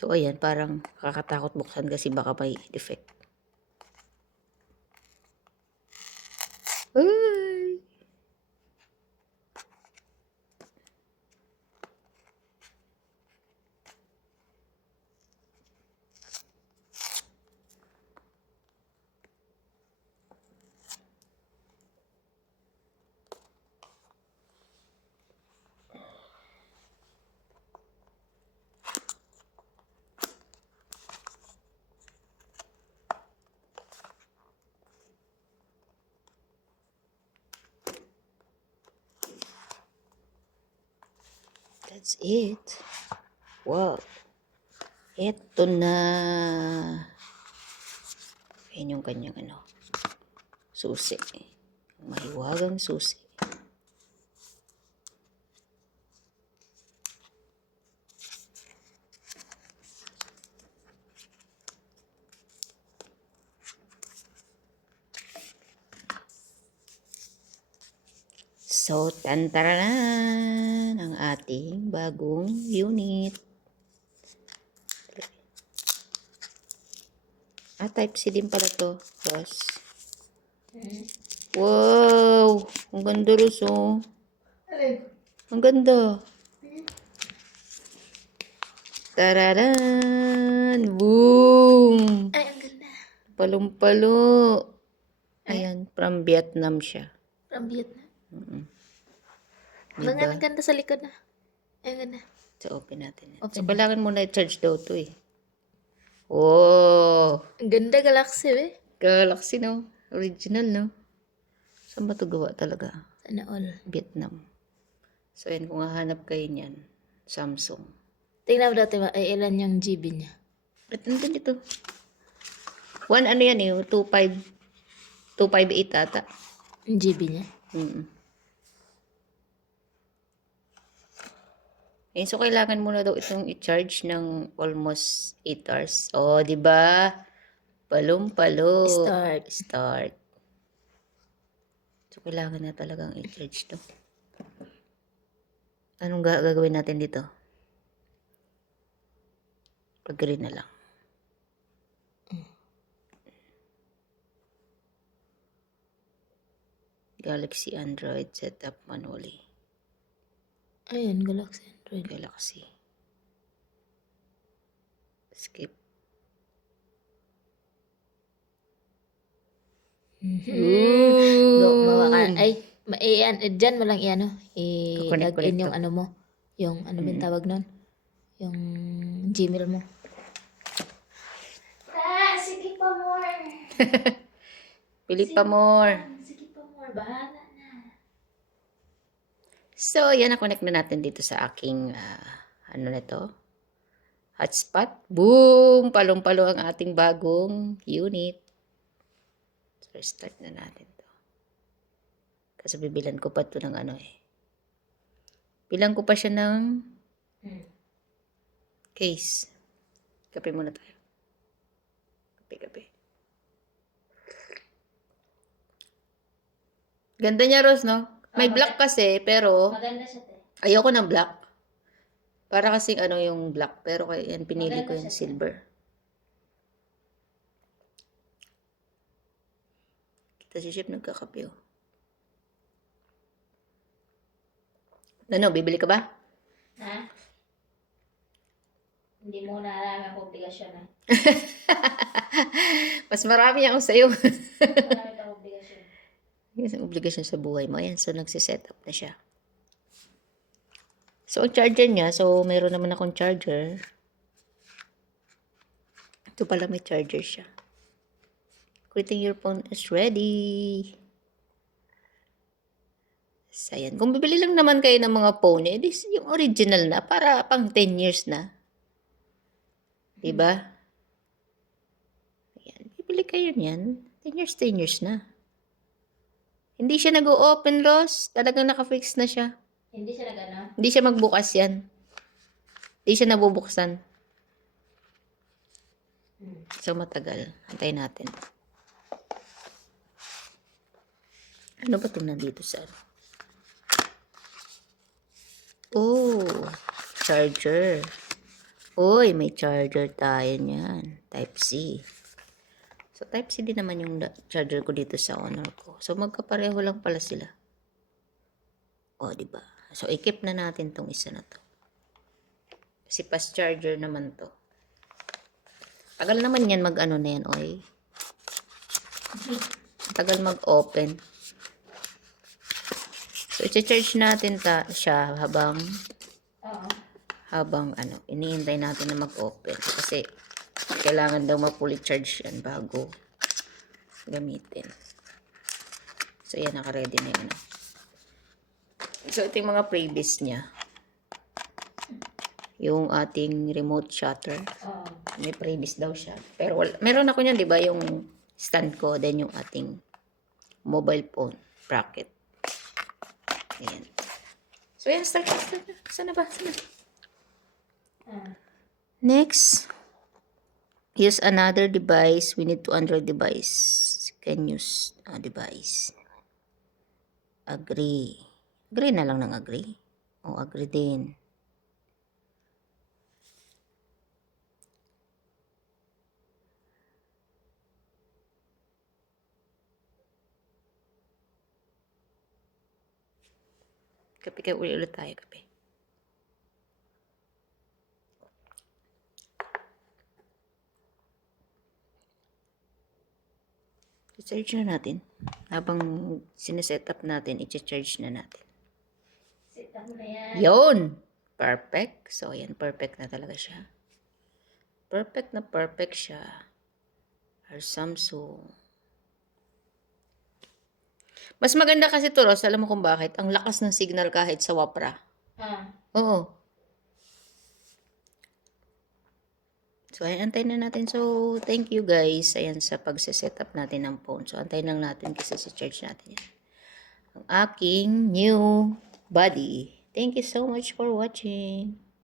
So, ayan, parang kakatakot buksan kasi baka may defect. Ay! That's it. Wow. Eto na. Ayan yung kanyang susi. Mahiwagang susi. So, tantaranan ang ating bagong unit. Type C din pala to. Plus. Wow! Ang ganda, Ros, oh. Ang ganda. Tararan! Boom! Ay, ang ganda. Palong-palo. Ayan, from Vietnam siya. From Vietnam. Diba? Ang ganda sa likod na. Ay, ang ganda. So, open natin. Open So, kailangan mo na i-charge daw to eh. Oh! Ang ganda Galaxy, eh. Galaxy, no? Original, no? Saan ba ito gawa talaga? Sana all. Vietnam. So, yan, kung hahanap kayo niyan, Samsung. Tingnan mo dati ba, ay ilan yung GB niya. At nandun ito. One, yan eh, 258 ata. Yung GB niya. Eh, so, kailangan mo na daw itong i-charge ng almost 8 hours. Oh, di ba? Palong-palo. Start. So, kailangan na talagang i-charge to. Anong gagawin natin dito? Pag-green na lang. Galaxy Android setup manually. Ayan, Galaxy Android. Galaxy. Skip. Ay, dyan mo lang i-ano. Connect I-log in yung to. ano mo. Yung ano ba yung tawag nun? Yung Gmail mo. Sige pa more. Pilit pa more. Sige pa more. Bahala na. So, yan, na-connect na natin dito sa aking, ano na to? Hotspot. Boom! Palong-palo ang ating bagong unit. So, start na natin to. Kasi bibilan ko pa to ng Bilang ko pa siya ng case. Kape muna tayo. Kape. Ganda niya, Rose, no? May black kasi, pero Maganda siya, te. ayoko ng black. Para kasing yung black. Pero kaya yan, pinili ko yung silver. Kita si Chef nagkakape, oh. Ano, bibili ka ba? Ha? Hindi mo na alam ang obligasyon, ha? Mas marami ako sa'yo. Marami kang obligasyon. Yes, ang obligasyon sa buhay mo. Ayan, so nagsiset up na siya. So, ang charger niya, so meron naman akong charger. Ito pala may charger siya. Quitting your phone is ready. So, ayan. Kung bibili lang naman kayo ng mga phone, this yung original na, para pang 10 years na. Diba? Ayan, bibili kayo niyan. 10 years na. Hindi siya nag-o-open, Ross. Talagang naka-fix na siya. Hindi siya nag-ano? Hindi siya magbukas yan. Hindi siya nabubuksan. So, matagal. Antayin natin. Ano ba itong nandito sa Oh, charger. Uy, may charger tayo niyan. Type-C. So, Type-C din naman yung charger ko dito sa Honor ko. So, magkapareho lang pala sila. O, diba? So, i-keep na natin tong isa na to. Kasi fast charger naman to. Tagal naman yan mag-ano na yan, oy. Tagal mag-open. So, i-charge natin siya habang iniintay natin na mag-open. Kasi, kailangan daw ma-fully charge yan bago gamitin. So, yan, naka-ready na yun. So, ito yung mga freebies niya. Yung ating remote shutter. May freebies daw siya. Pero meron ako niyan, di ba? Yung stand ko, then yung ating mobile phone bracket. Ayan. So, yan, start. Sana ba? Next, use another device. We need to Android device. Can use a device. Agree. Agree na lang ng agree. O, agree din. Kape kayo ulit tayo, kape. I-charge na natin. Habang sineset up natin, i-charge na natin. Set up na yan. Yun! Perfect. So, ayan, perfect na talaga siya. Perfect na perfect siya. Our Samsung. Mas maganda kasi to, Ross. Alam mo kung bakit? Ang lakas ng signal kahit sa Wapra. Oo. So, ayan, antayin na natin. So, thank you guys. Ayan, sa pagsiset up natin ng phone. So, antayin lang natin kasi si-charge natin yan. Ang aking new body. Thank you so much for watching.